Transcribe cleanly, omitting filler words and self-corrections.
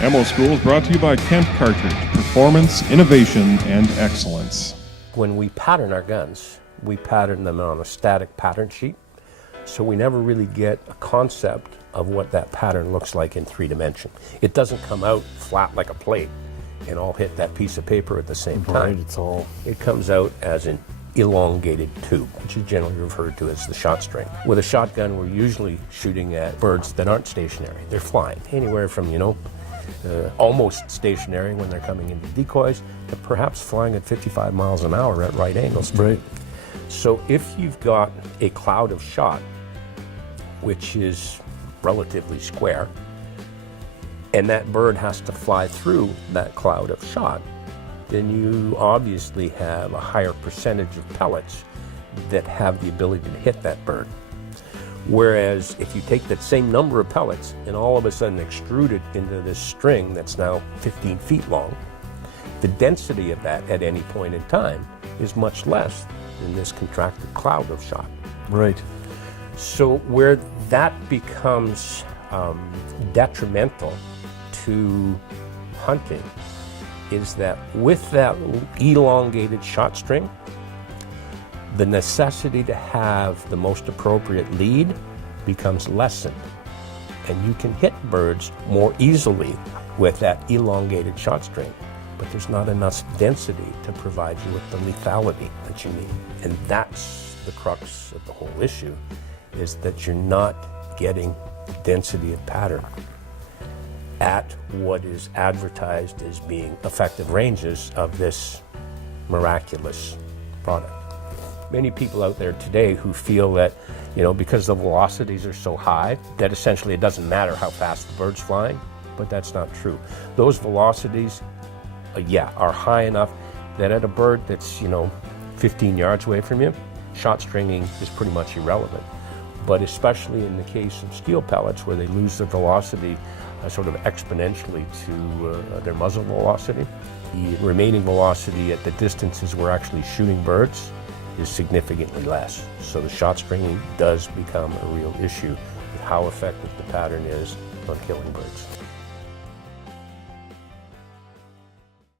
Ammo School is brought to you by Kent Cartridge, performance, innovation, and excellence. When we pattern our guns, we pattern them on a static pattern sheet, so we never really get a concept of what that pattern looks like in 3 dimension. It doesn't come out flat like a plate and all hit that piece of paper at the same time. Right, It comes out as an elongated tube, which is generally referred to as the shot string. With a shotgun, we're usually shooting at birds that aren't stationary. They're flying anywhere from, almost stationary when they're coming into decoys, to perhaps flying at 55 miles an hour at right angles. Right. So if you've got a cloud of shot, which is relatively square, and that bird has to fly through that cloud of shot, then you obviously have a higher percentage of pellets that have the ability to hit that bird. Whereas if you take that same number of pellets and all of a sudden extrude it into this string that's now 15 feet long, the density of that at any point in time is much less than this contracted cloud of shot. Right. So where that becomes detrimental to hunting is that with that elongated shot string, the necessity to have the most appropriate lead becomes lessened. And you can hit birds more easily with that elongated shot string, but there's not enough density to provide you with the lethality that you need. And that's the crux of the whole issue, is that you're not getting density of pattern at what is advertised as being effective ranges of this miraculous product. Many people out there today who feel that, because the velocities are so high, that essentially it doesn't matter how fast the bird's flying, but that's not true. Those velocities, are high enough that at a bird that's, 15 yards away from you, shot stringing is pretty much irrelevant. But especially in the case of steel pellets, where they lose their velocity sort of exponentially to their muzzle velocity, the remaining velocity at the distances we're actually shooting birds is significantly less. So the shot stringing does become a real issue with how effective the pattern is on killing birds.